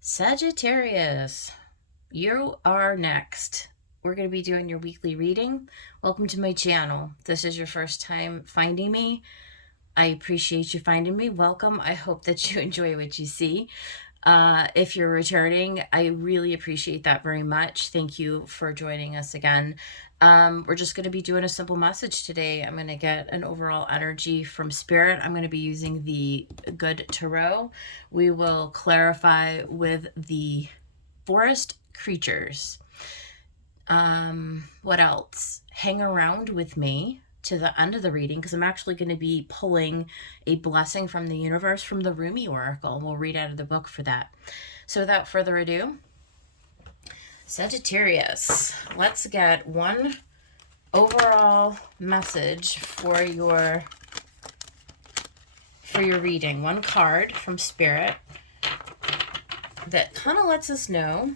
Sagittarius, you are next. We're going to be doing your weekly reading. Welcome to my channel. This is your first time finding me. I appreciate you finding me. Welcome. I hope that you enjoy what you see. If you're returning, I really appreciate that very much. Thank you for joining us again. We're just going to be doing a simple message today. I'm going to get an overall energy from Spirit. I'm going to be using the Good Tarot. We will clarify with the forest creatures. What else? Hang around with me to the end of the reading because I'm actually going to be pulling a blessing from the universe from the Rumi Oracle. We'll read out of the book for that. So without further ado, Sagittarius, let's get one overall message for your reading. One card from Spirit that kind of lets us know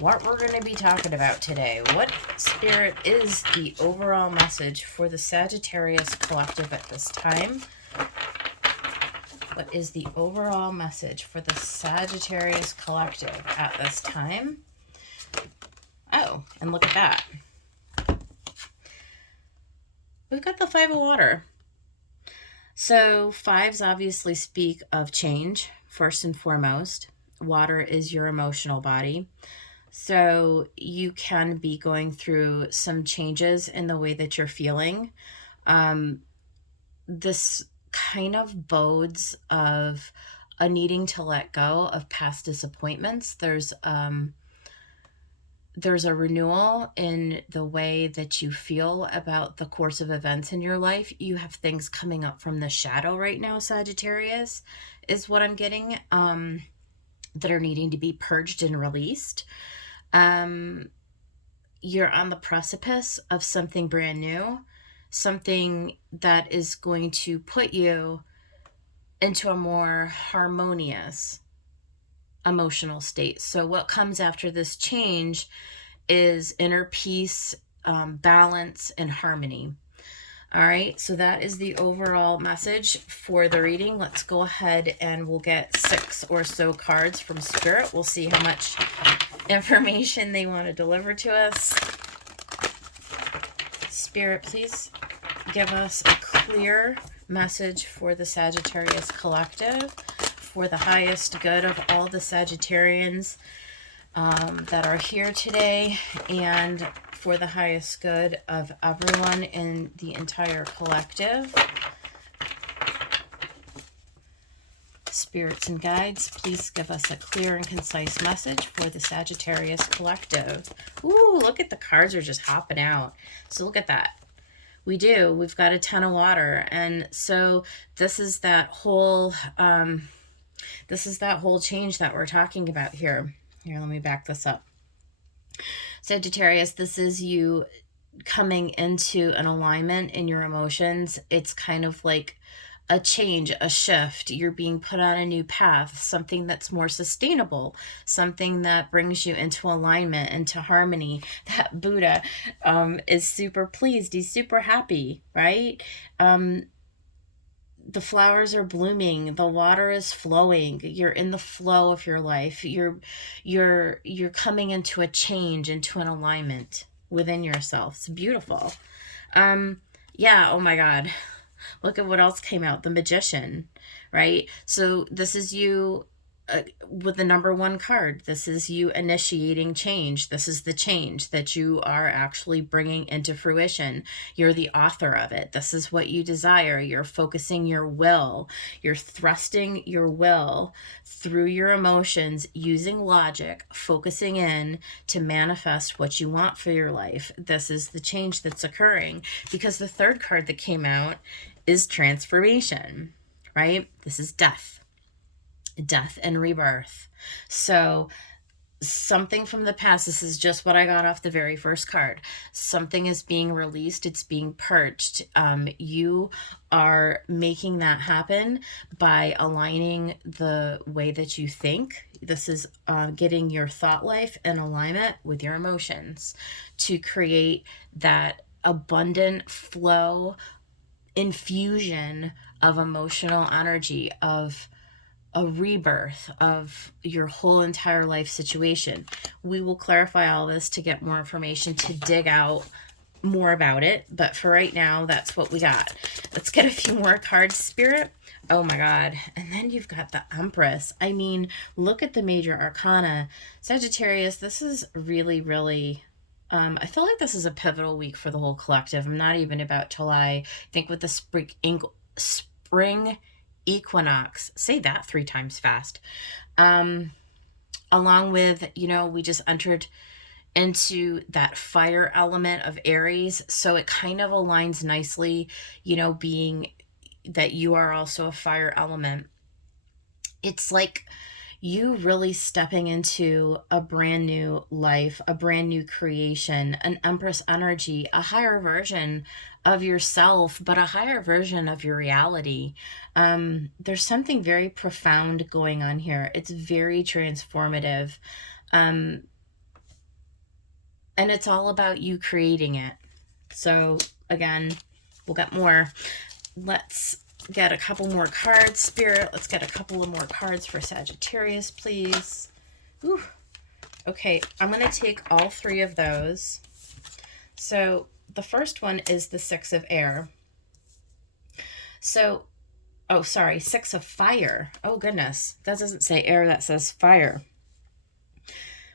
what we're going to be talking about today. What Spirit is the overall message for the Sagittarius collective at this time? What is the overall message for the Sagittarius collective at this time? Oh, and look at that. We've got the Five of Water. So fives obviously speak of change, first and foremost. Water is your emotional body. So you can be going through some changes in the way that you're feeling. This kind of bodes of a needing to let go of past disappointments. There's a renewal in the way that you feel about the course of events in your life. You have things coming up from the shadow right now, Sagittarius, is what I'm getting, that are needing to be purged and released. You're on the precipice of something brand new, something that is going to put you into a more harmonious emotional state. So what comes after this change is inner peace, balance, and harmony. All right, so that is the overall message for the reading. Let's go ahead and we'll get 6 or so cards from Spirit. We'll see how much information they want to deliver to us. Spirit, please give us a clear message for the Sagittarius collective, for the highest good of all the Sagittarians that are here today, and for the highest good of everyone in the entire collective. Spirits and guides, please give us a clear and concise message for the Sagittarius collective. Ooh, look at the cards are just hopping out. So look at that. We've got a ton of water. And so this is that whole change that we're talking about here. Here, let me back this up. Sagittarius, this is you coming into an alignment in your emotions. It's kind of like a change, a shift. You're being put on a new path, something that's more sustainable, something that brings you into alignment, into harmony. That Buddha is super pleased. He's super happy, right? The flowers are blooming, the water is flowing, you're in the flow of your life, you're coming into a change, into an alignment within yourself. It's beautiful. Yeah, oh my God, look at what else came out. The Magician, right? So this is you with the number 1 card. This is you initiating change. This is the change that you are actually bringing into fruition. You're the author of it. This is what you desire. You're focusing your will. You're thrusting your will through your emotions, using logic, focusing in to manifest what you want for your life. This is the change that's occurring, because the 3rd card that came out is transformation, right? This is death and rebirth. So something from the past, this is just what I got off the very first card. Something is being released. It's being purged. You are making that happen by aligning the way that you think. This is getting your thought life in alignment with your emotions to create that abundant flow, infusion of emotional energy, of a rebirth of your whole entire life situation. We will clarify all this to get more information, to dig out more about it, but for right now, that's what we got. Let's get a few more cards, Spirit. Oh my God. And then you've got the Empress. I mean, look at the major arcana. Sagittarius, this is really, really, I feel like this is a pivotal week for the whole collective. I'm not even about to lie. I think with the spring equinox, say that 3 times fast, along with, we just entered into that fire element of Aries, so it kind of aligns nicely, being that you are also a fire element. It's like you really stepping into a brand new life, a brand new creation, an Empress energy, a higher version of yourself, but a higher version of your reality. There's something very profound going on here. It's very transformative. And it's all about you creating it. So again, we'll get more. Let's get a couple more cards, Spirit. Let's get a couple of more cards for Sagittarius, please. Ooh. Okay, I'm going to take all 3 of those. So the first one is the 6 of air. So, 6 of fire. Oh, goodness. That doesn't say air, that says fire.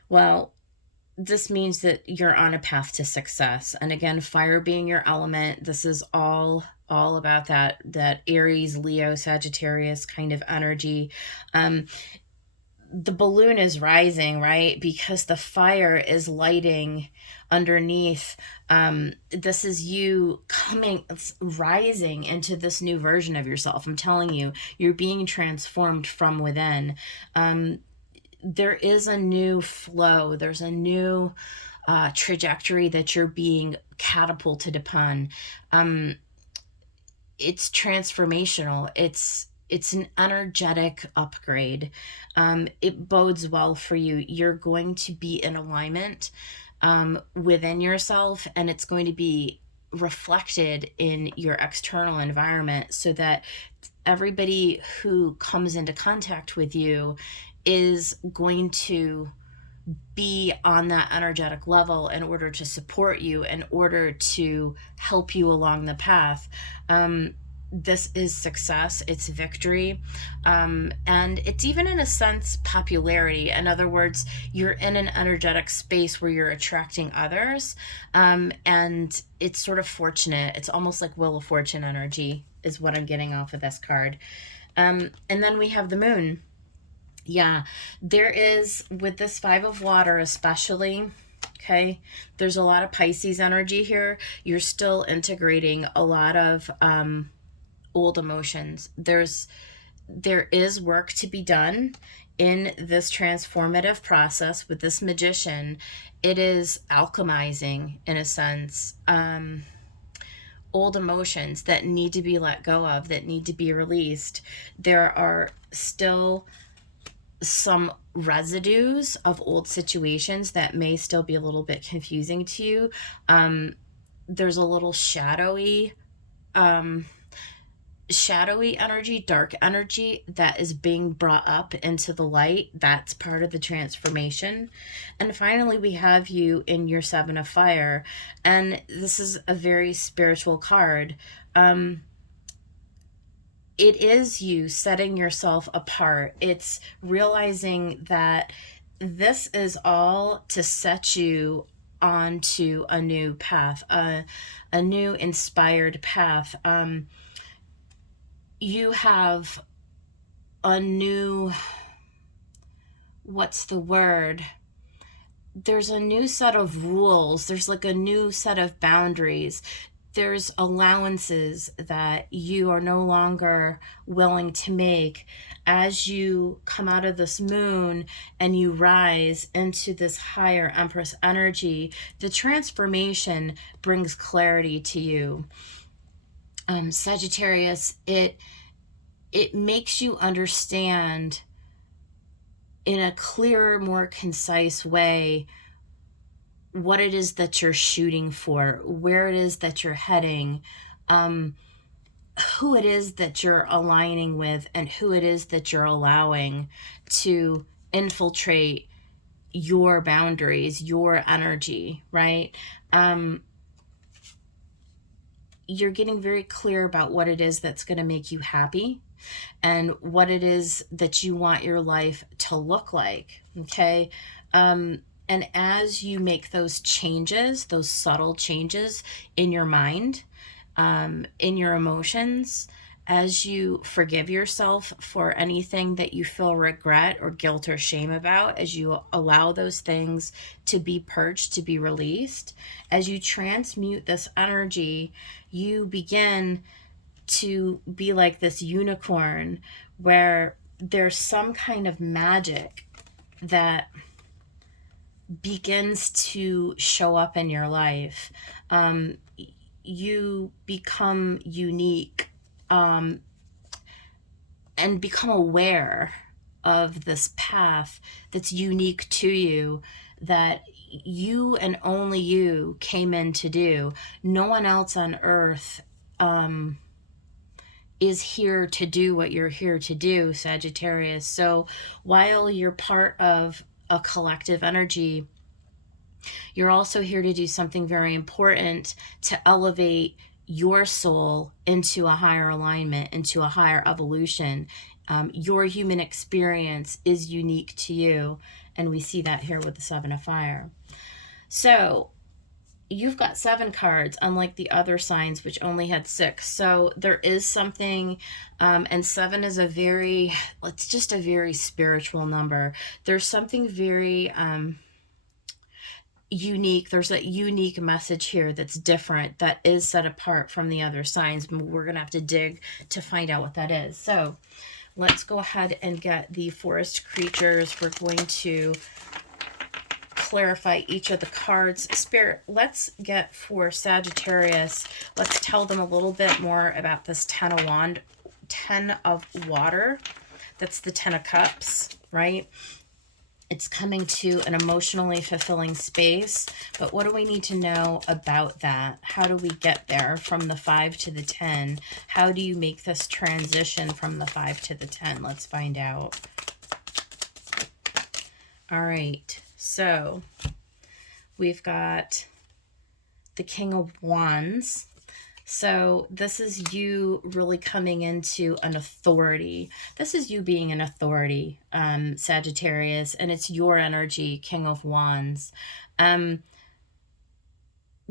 Well, this means that you're on a path to success. And again, fire being your element, this is all about that Aries, Leo, Sagittarius kind of energy. The balloon is rising, right? Because the fire is lighting underneath. This is you rising into this new version of yourself. I'm telling you, you're being transformed from within. There is a new flow. There's a new trajectory that you're being catapulted upon. It's transformational. It's an energetic upgrade. It bodes well for you. You're going to be in alignment within yourself, and it's going to be reflected in your external environment, so that everybody who comes into contact with you is going to be on that energetic level in order to support you, in order to help you along the path. This is success, it's victory, and it's even in a sense popularity. In other words, you're in an energetic space where you're attracting others, and it's sort of fortunate. It's almost like Wheel of Fortune energy is what I'm getting off of this card. And then we have the moon. Yeah, there is, with this 5 of water especially, okay, there's a lot of Pisces energy here. You're still integrating a lot of old emotions. There is work to be done in this transformative process with this magician. It is alchemizing, in a sense, old emotions that need to be let go of, that need to be released. There are still some residues of old situations that may still be a little bit confusing to you. There's a little shadowy energy, dark energy that is being brought up into the light. That's part of the transformation. And finally, we have you in your 7 of fire, and this is a very spiritual card. It is you setting yourself apart. It's realizing that this is all to set you onto a new path, a new inspired path. You have a new, what's the word? There's a new set of rules. There's like a new set of boundaries. There's allowances that you are no longer willing to make as you come out of this moon and you rise into this higher Empress energy. The transformation brings clarity to you. Sagittarius, it makes you understand in a clearer, more concise way what it is that you're shooting for, where it is that you're heading, who it is that you're aligning with and who it is that you're allowing to infiltrate your boundaries, your energy, right? You're getting very clear about what it is that's going to make you happy and what it is that you want your life to look like, okay? And as you make those changes, those subtle changes in your mind, in your emotions, as you forgive yourself for anything that you feel regret or guilt or shame about, as you allow those things to be purged, to be released, as you transmute this energy, you begin to be like this unicorn where there's some kind of magic that begins to show up in your life. You become unique, and become aware of this path that's unique to you, that you and only you came in to do. No one else on earth is here to do what you're here to do, Sagittarius. So while you're part of a collective energy, you're also here to do something very important to elevate your soul into a higher alignment, into a higher evolution. Your human experience is unique to you, and we see that here with the Seven of Fire. So you've got 7 cards, unlike the other signs, which only had 6. So there is something, and 7 is it's just a very spiritual number. There's something very unique. There's a unique message here that's different, that is set apart from the other signs. We're going to have to dig to find out what that is. So let's go ahead and get the forest creatures. We're going to clarify each of the cards. Spirit, let's get for Sagittarius, let's tell them a little bit more about this 10 of water. That's the 10 of cups, right? It's coming to an emotionally fulfilling space, but what do we need to know about that? How do we get there from the 5 to the 10? How do you make this transition from the 5 to the 10? Let's find out. All right, so we've got the King of Wands. So this is you really coming into an authority. This is you being an authority, Sagittarius, and it's your energy, King of Wands. There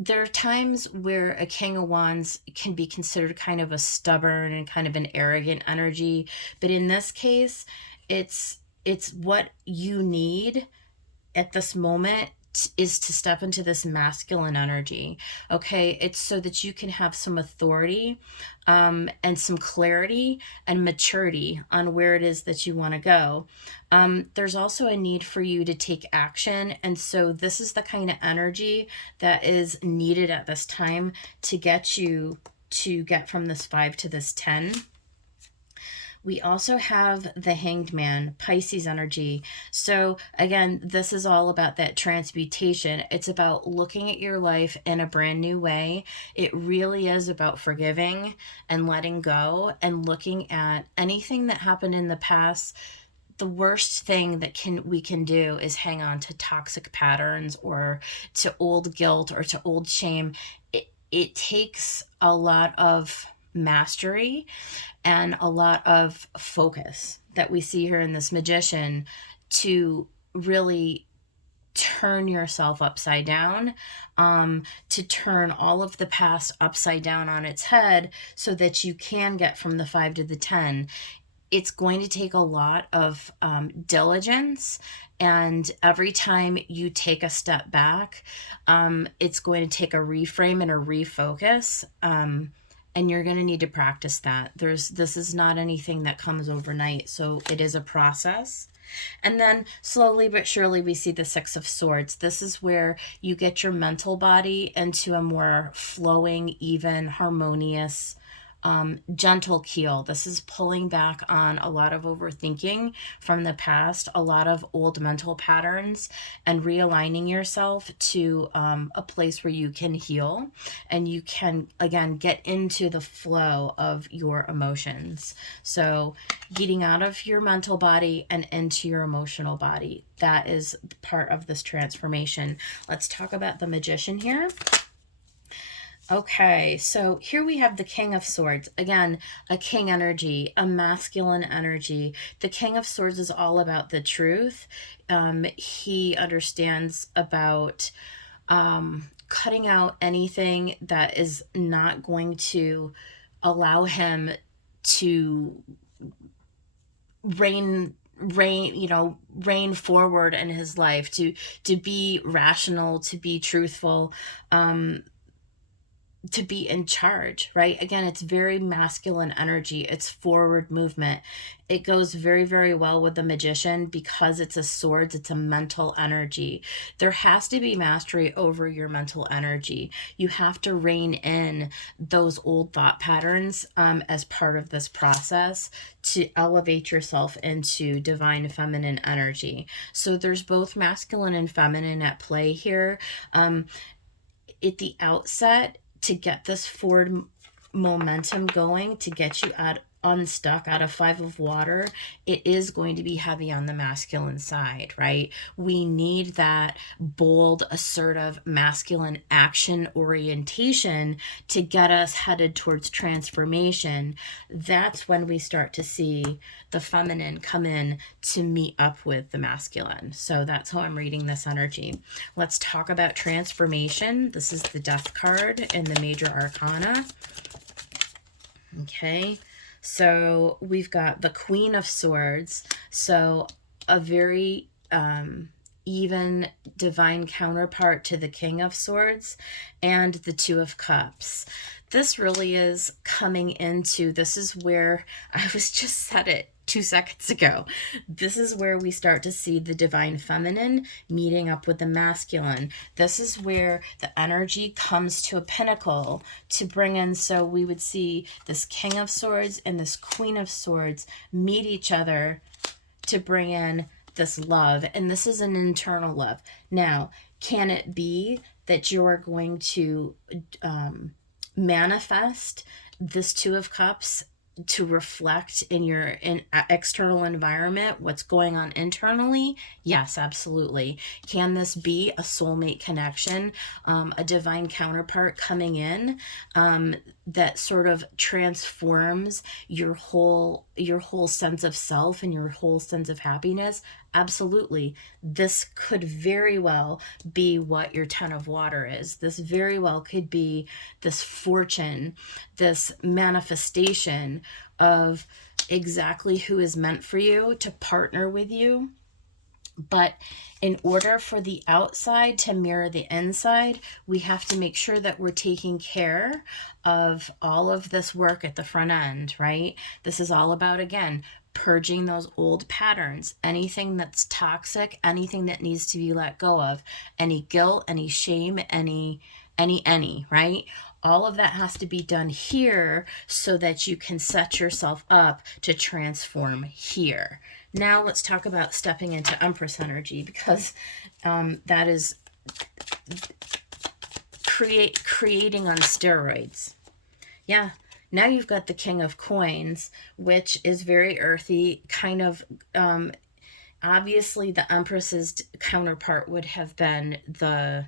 are times where a King of Wands can be considered kind of a stubborn and kind of an arrogant energy, but in this case, it's what you need at this moment is to step into this masculine energy. Okay, it's so that you can have some authority, and some clarity and maturity on where it is that you want to go. There's also a need for you to take action, and so this is the kind of energy that is needed at this time to get you to get from this 5 to this 10. We also have the Hanged Man, Pisces energy. So again, this is all about that transmutation. It's about looking at your life in a brand new way. It really is about forgiving and letting go and looking at anything that happened in the past. The worst thing that we can do is hang on to toxic patterns or to old guilt or to old shame. It takes a lot of mastery and a lot of focus that we see here in this Magician to really turn yourself upside down, to turn all of the past upside down on its head so that you can get from the 5 to the 10. It's going to take a lot of diligence, and every time you take a step back, it's going to take a reframe and a refocus, and you're going to need to practice that. This is not anything that comes overnight, so it is a process. And then slowly but surely we see the 6 of Swords. This is where you get your mental body into a more flowing, even, harmonious gentle keel. This is pulling back on a lot of overthinking from the past, a lot of old mental patterns, and realigning yourself to a place where you can heal and you can, again, get into the flow of your emotions. So getting out of your mental body and into your emotional body. That is part of this transformation. Let's talk about the Magician here. Okay, so here we have the King of Swords. Again, a king energy, a masculine energy. The King of Swords is all about the truth. He understands about cutting out anything that is not going to allow him to reign forward in his life, to be rational, to be truthful, to be in charge, right? Again, it's very masculine energy. It's forward movement. It goes very, very well with the Magician because it's a swords. It's a mental energy. There has to be mastery over your mental energy. You have to rein in those old thought patterns as part of this process to elevate yourself into divine feminine energy. So there's both masculine and feminine at play here. At the outset, to get this forward momentum going, to get you unstuck out of 5 of water, it is going to be heavy on the masculine side, right? We need that bold, assertive, masculine action orientation to get us headed towards transformation. That's when we start to see the feminine come in to meet up with the masculine. So that's how I'm reading this energy. Let's talk about transformation. This is the Death card in the Major Arcana. Okay. So we've got the Queen of Swords. So a very even divine counterpart to the King of Swords, and the Two of Cups. This really is coming into, this is where I was just said it 2 seconds ago. This is where we start to see the divine feminine meeting up with the masculine. This is where the energy comes to a pinnacle to bring in. So we would see this King of Swords and this Queen of Swords meet each other to bring in this love. And this is an internal love. Now, can it be that you're going to manifest this Two of Cups to reflect in your external environment what's going on internally? Yes, absolutely. Can this be a soulmate connection, a divine counterpart coming in that sort of transforms your whole sense of self and your whole sense of happiness? Absolutely. This could very well be what your 10 of water is. This very well could be this fortune, this manifestation of exactly who is meant for you to partner with you. But in order for the outside to mirror the inside, we have to make sure that we're taking care of all of this work at the front end, right? This is all about, again, purging those old patterns, anything that's toxic, anything that needs to be let go of, any guilt, any shame, any, right? All of that has to be done here so that you can set yourself up to transform here. Now let's talk about stepping into Empress energy, because that is creating on steroids. Yeah. Now you've got the King of Coins, which is very earthy, kind of, obviously the Empress's counterpart would have been the,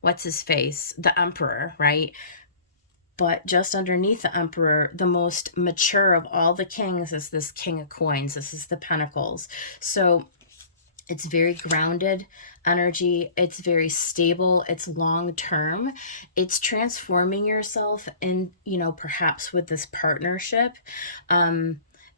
what's his face? The Emperor, right? But just underneath the Emperor, the most mature of all the kings is this King of Coins. This is the Pentacles. So it's very grounded energy. It's very stable. It's long term. It's transforming yourself in, perhaps with this partnership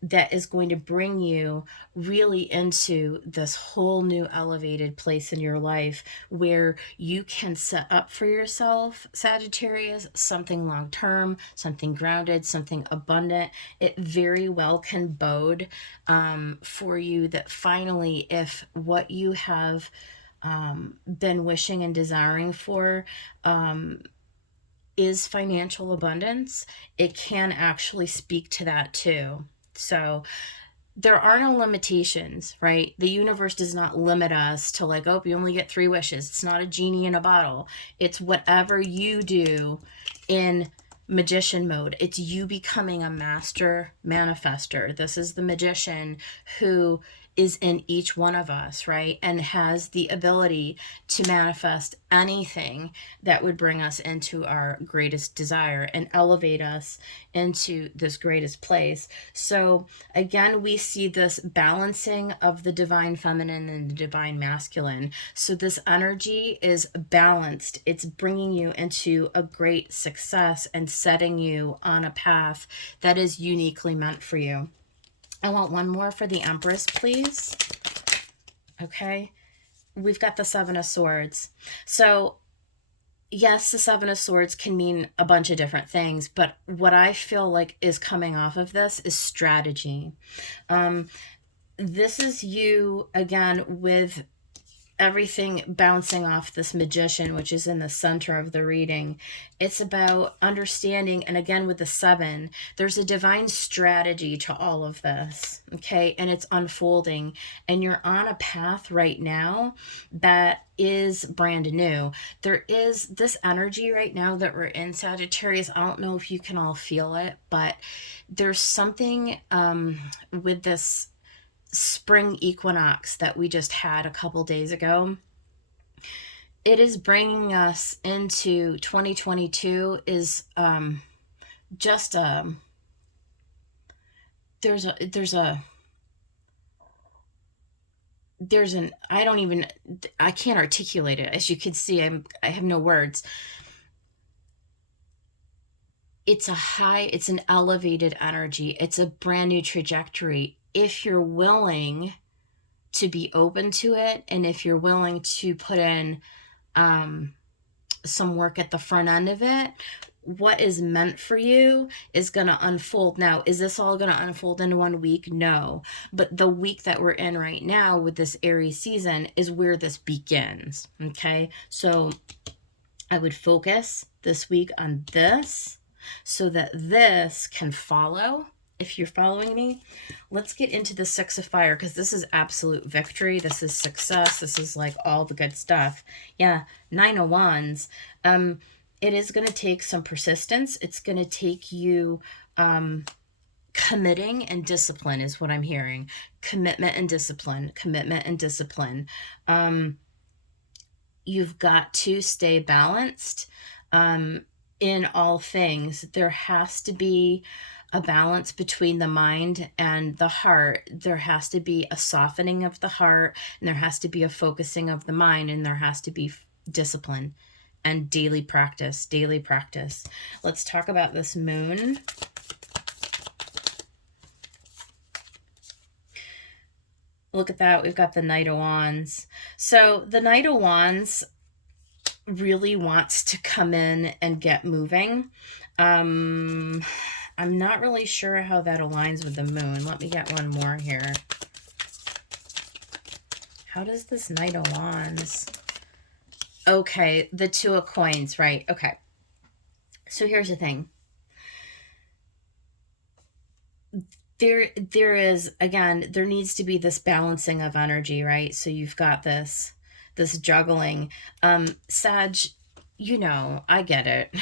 that is going to bring you really into this whole new elevated place in your life where you can set up for yourself, Sagittarius, something long term, something grounded, something abundant. It very well can bode for you that finally, if what you have been wishing and desiring for is financial abundance, it can actually speak to that too. So there are no limitations, right? The universe does not limit us to like, oh, you only get 3 wishes. It's not a genie in a bottle. It's whatever you do in magician mode. It's you becoming a master manifester. This is the magician who is in each one of us, right? And has the ability to manifest anything that would bring us into our greatest desire and elevate us into this greatest place. So again, we see this balancing of the divine feminine and the divine masculine. So this energy is balanced. It's bringing you into a great success and setting you on a path that is uniquely meant for you. I want one more for the Empress, please. Okay. We've got the 7 of Swords. So yes, the 7 of Swords can mean a bunch of different things, but what I feel like is coming off of this is strategy. This is you, again, with everything bouncing off this magician, which is in the center of the reading. It's about understanding, and again with the 7, there's a divine strategy to all of this, okay? And it's unfolding, and you're on a path right now that is brand new. There is this energy right now that we're in, Sagittarius. I don't know if you can all feel it, but there's something with this spring equinox that we just had a couple days ago. It is bringing us into 2022 is just there's an I can't articulate it. As you can see, I have no words. It's an elevated energy. It's a brand new trajectory. If you're willing to be open to it, and if you're willing to put in some work at the front end of it, what is meant for you is going to unfold. Now, is this all going to unfold in 1 week? No. But the week that we're in right now with this Aries season is where this begins. Okay. So I would focus this week on this so that this can follow. If you're following me, let's get into the 6 of Fire, because this is absolute victory. This is success. This is like all the good stuff. Yeah, 9 of Wands. It is going to take some persistence. It's going to take you committing and discipline is what I'm hearing. Commitment and discipline. Commitment and discipline. You've got to stay balanced in all things. There has to be a balance between the mind and the heart. There has to be a softening of the heart, and there has to be a focusing of the mind, and there has to be discipline and daily practice. Let's talk about this moon. Look at that. We've got the Knight of Wands. So the Knight of Wands really wants to come in and get moving. I'm not really sure how that aligns with the moon. Let me get one more here. How does this Knight of Wands? Okay, the 2 of Coins, right. Okay. So here's the thing. There is, again, there needs to be this balancing of energy, right? So you've got this juggling. Sag, I get it.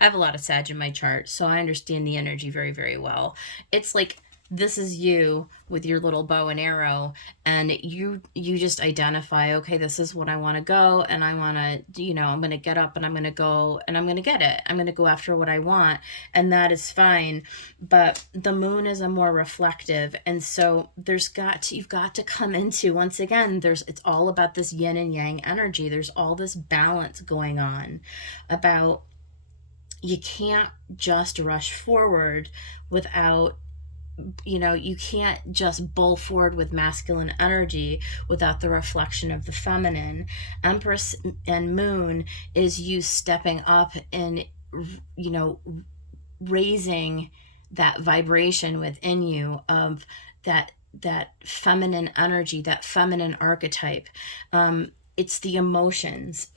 I have a lot of Sag in my chart, so I understand the energy very, very well. It's like this is you with your little bow and arrow, and you just identify, okay, this is what I want to go, and I want to, I'm going to get up and I'm going to go and I'm going to get it. I'm going to go after what I want, and that is fine. But the moon is a more reflective, and so you've got to come into, once again, it's all about this yin and yang energy. There's all this balance going on about you can't just rush forward without, you can't just bull forward with masculine energy without the reflection of the feminine. Empress and Moon is you stepping up and, raising that vibration within you of that feminine energy, that feminine archetype. It's the emotions.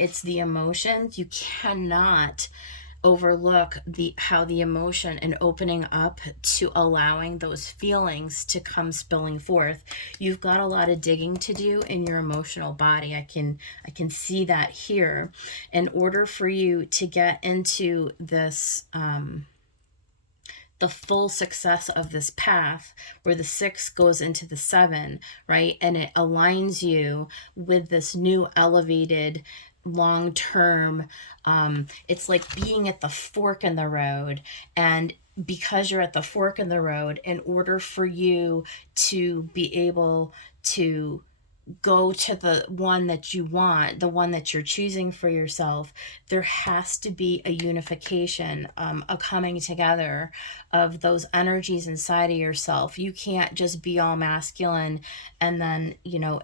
You cannot overlook how the emotion and opening up to allowing those feelings to come spilling forth. You've got a lot of digging to do in your emotional body. I can see that here. In order for you to get into this the full success of this path, where the 6 goes into the 7, right? And it aligns you with this new elevated long term, it's like being at the fork in the road. And because you're at the fork in the road, in order for you to be able to go to the one that you want, the one that you're choosing for yourself, there has to be a unification, a coming together of those energies inside of yourself. You can't just be all masculine and then,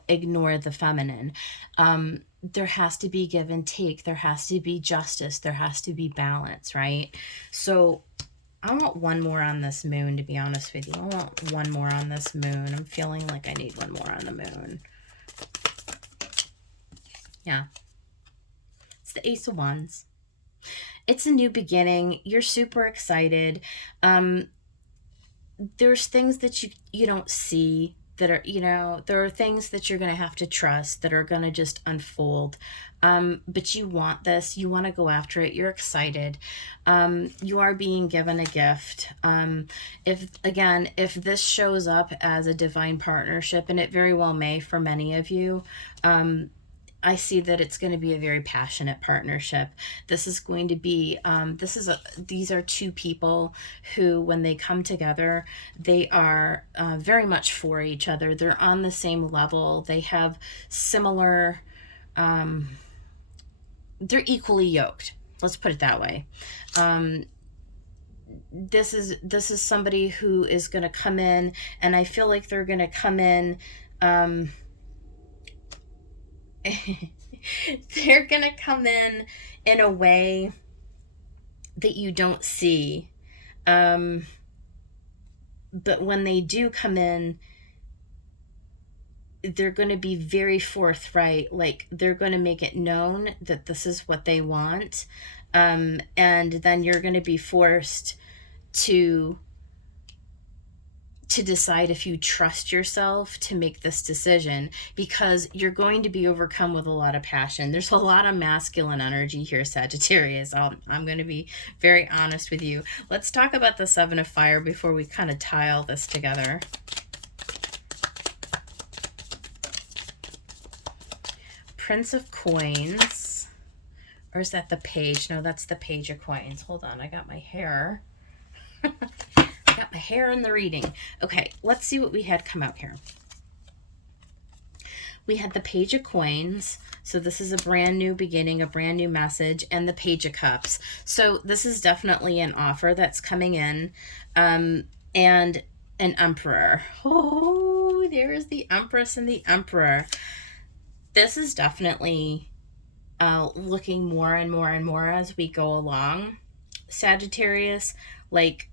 ignore the feminine. There has to be give and take. There has to be justice. There has to be balance, right? So I want one more on this moon, to be honest with you. I want one more on this moon. I'm feeling like I need one more on the moon. Yeah. It's the Ace of Wands. It's a new beginning. You're super excited. There's things that you don't see that are, there are things that you're going to have to trust that are going to just unfold. But you want this. You want to go after it. You're excited. You are being given a gift. If this shows up as a divine partnership, and it very well may for many of you, I see that it's going to be a very passionate partnership. This is going to be, these are two people who, when they come together, they are very much for each other. They're on the same level. They have similar, they're equally yoked. Let's put it that way. This is somebody who is going to come in, and I feel like they're going to come in, they're going to come in a way that you don't see. But when they do come in, they're going to be very forthright. Like, they're going to make it known that this is what they want. And then you're going to be forced to decide if you trust yourself to make this decision, because you're going to be overcome with a lot of passion. There's a lot of masculine energy here, Sagittarius. I'm going to be very honest with you. Let's talk about the 7 of Fire before we kind of tie all this together. Prince of Coins. Or is that the Page? No, that's the Page of Coins. Hold on, I got my hair. Got my hair in the reading. Okay, let's see what we had come out here. We had the Page of Coins. So this is a brand new beginning, a brand new message, and the Page of Cups. So this is definitely an offer that's coming in. And an Emperor. Oh, there's the Empress and the Emperor. This is definitely looking more and more and more as we go along, Sagittarius. Like,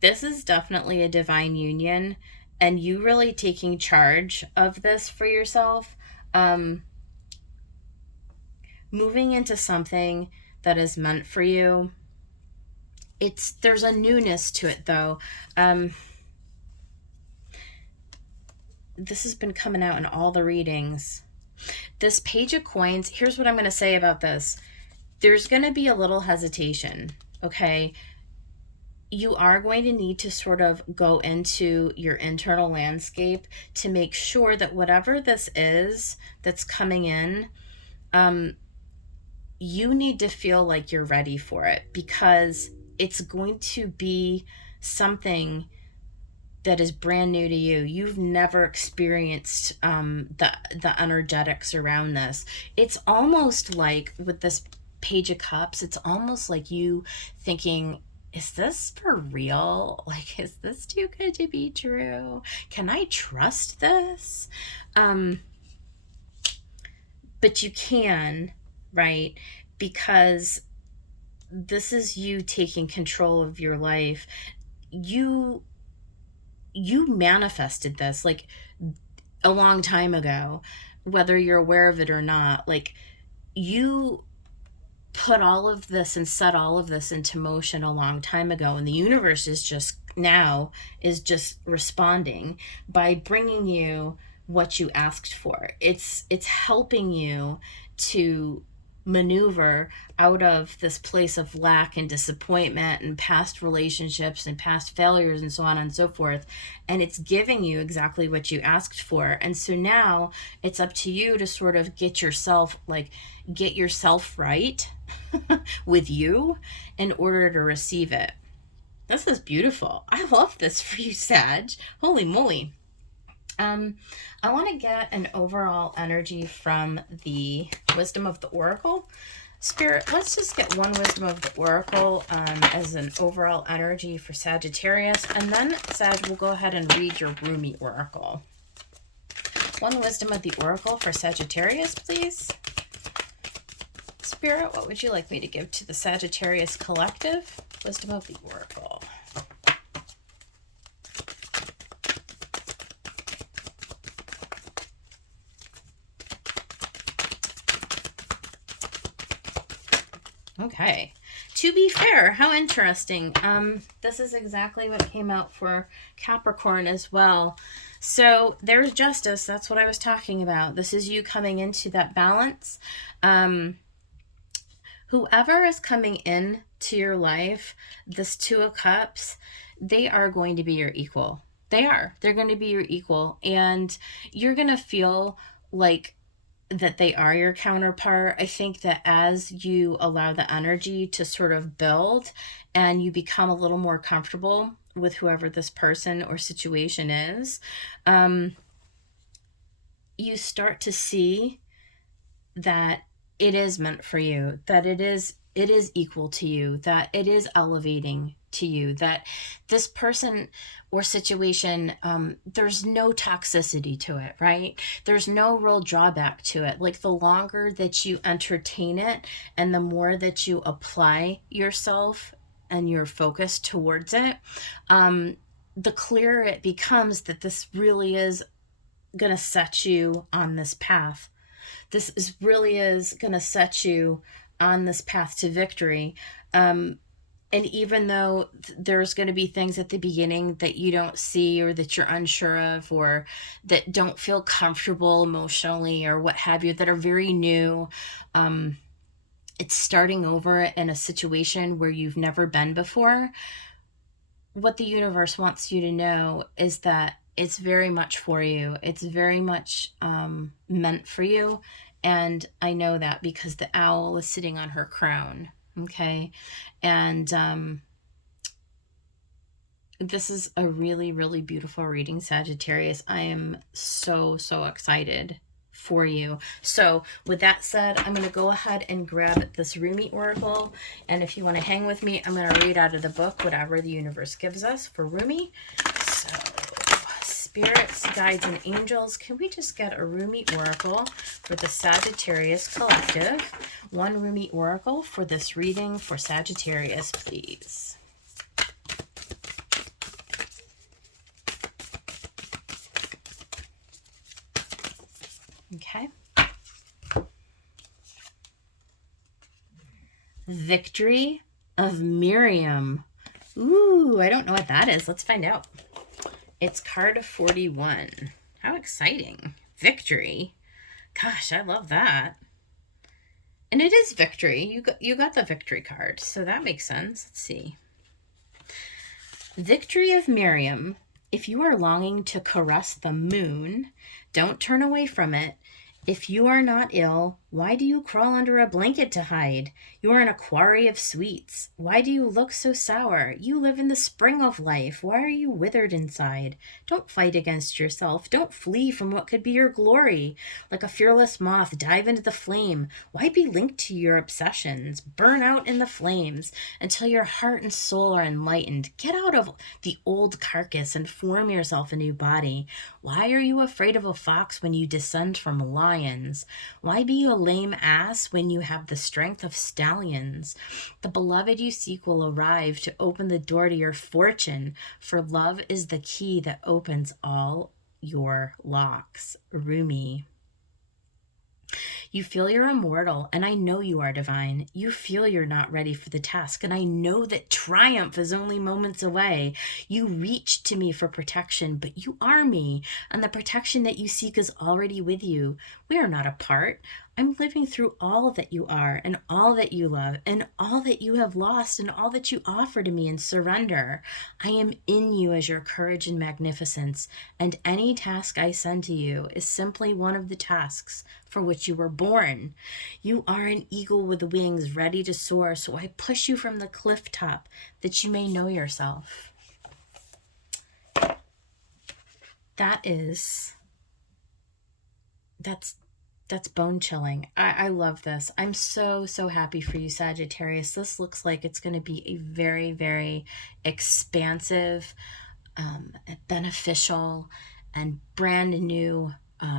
this is definitely a divine union, and you really taking charge of this for yourself, moving into something that is meant for you. There's a newness to it, though. This has been coming out in all the readings. This Page of Coins, here's what I'm going to say about this. There's going to be a little hesitation, okay? You are going to need to sort of go into your internal landscape to make sure that whatever this is that's coming in, you need to feel like you're ready for it, because it's going to be something that is brand new to you. You've never experienced the energetics around this. It's almost like, with this Page of Cups, it's almost like you thinking, is this for real? Like, is this too good to be true? Can I trust this? But you can, right? Because this is you taking control of your life. You manifested this like a long time ago, whether you're aware of it or not, like, you put all of this and set all of this into motion a long time ago, and the universe is just responding by bringing you what you asked for. It's helping you to maneuver out of this place of lack and disappointment and past relationships and past failures and so on and so forth, and it's giving you exactly what you asked for. And so now it's up to you to sort of get yourself right with you in order to receive it. This is beautiful. I love this for you, Sag. Holy moly. I want to get an overall energy from the Wisdom of the Oracle. Spirit, let's just get one Wisdom of the Oracle as an overall energy for Sagittarius. And then, Sag, we'll go ahead and read your Rumi Oracle. One Wisdom of the Oracle for Sagittarius, please. Spirit, what would you like me to give to the Sagittarius Collective? Wisdom of the Oracle. Okay. To be fair, how interesting. This is exactly what came out for Capricorn as well. So there's justice. That's what I was talking about. This is you coming into that balance. Whoever is coming in to your life, this Two of Cups, they are going to be your equal. They're going to be your equal. And you're going to feel like that they are your counterpart. I think that as you allow the energy to sort of build and you become a little more comfortable with whoever this person or situation is, you start to see that it is meant for you, that it is equal to you, that it is elevating to you, that this person or situation, there's no toxicity to it, right? There's no real drawback to it. Like, the longer that you entertain it and the more that you apply yourself and your focus towards it, the clearer it becomes that this really is going to set you on this path. This really is going to set you on this path to victory. And even though there's going to be things at the beginning that you don't see or that you're unsure of or that don't feel comfortable emotionally or what have you, that are very new, it's starting over in a situation where you've never been before. What the universe wants you to know is that it's very much for you. It's very much meant for you. And I know that because the owl is sitting on her crown. Okay. And this is a really, really beautiful reading, Sagittarius. I am so, so excited for you. So with that said, I'm going to go ahead and grab this Rumi Oracle. And if you want to hang with me, I'm going to read out of the book, whatever the universe gives us for Rumi. So spirits, guides, and angels, can we just get a Rumi Oracle for the Sagittarius Collective? One Rumi Oracle for this reading for Sagittarius, please. Okay. Victory of Miriam. Ooh, I don't know what that is. Let's find out. It's card 41. How exciting. Victory. Gosh, I love that. And it is victory. You got the victory card, so that makes sense. Let's see. Victory of Miriam. If you are longing to caress the moon, don't turn away from it. If you are not ill, why do you crawl under a blanket to hide? You are in a quarry of sweets. Why do you look so sour? You live in the spring of life. Why are you withered inside? Don't fight against yourself. Don't flee from what could be your glory. Like a fearless moth, dive into the flame. Why be linked to your obsessions? Burn out in the flames until your heart and soul are enlightened. Get out of the old carcass and form yourself a new body. Why are you afraid of a fox when you descend from lions? Why be a lame ass when you have the strength of stallions? The beloved you seek will arrive to open the door to your fortune, for love is the key that opens all your locks. Rumi. You feel you're immortal, and I know you are divine. You feel you're not ready for the task, and I know that triumph is only moments away. You reach to me for protection, but you are me, and the protection that you seek is already with you. We are not apart. I'm living through all that you are, and all that you love, and all that you have lost, and all that you offer to me in surrender. I am in you as your courage and magnificence, and any task I send to you is simply one of the tasks for which you were born. You are an eagle with wings ready to soar, so I push you from the cliff top that you may know yourself. That's bone chilling. I love this. I'm so happy for you, Sagittarius. This looks like it's going to be a very, very expansive, beneficial, and brand new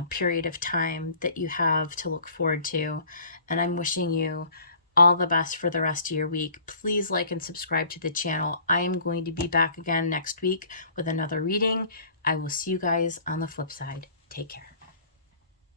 period of time that you have to look forward to. And I'm wishing you all the best for the rest of your week. Please like and subscribe to the channel. I am going to be back again next week with another reading. I will see you guys on the flip side. Take care.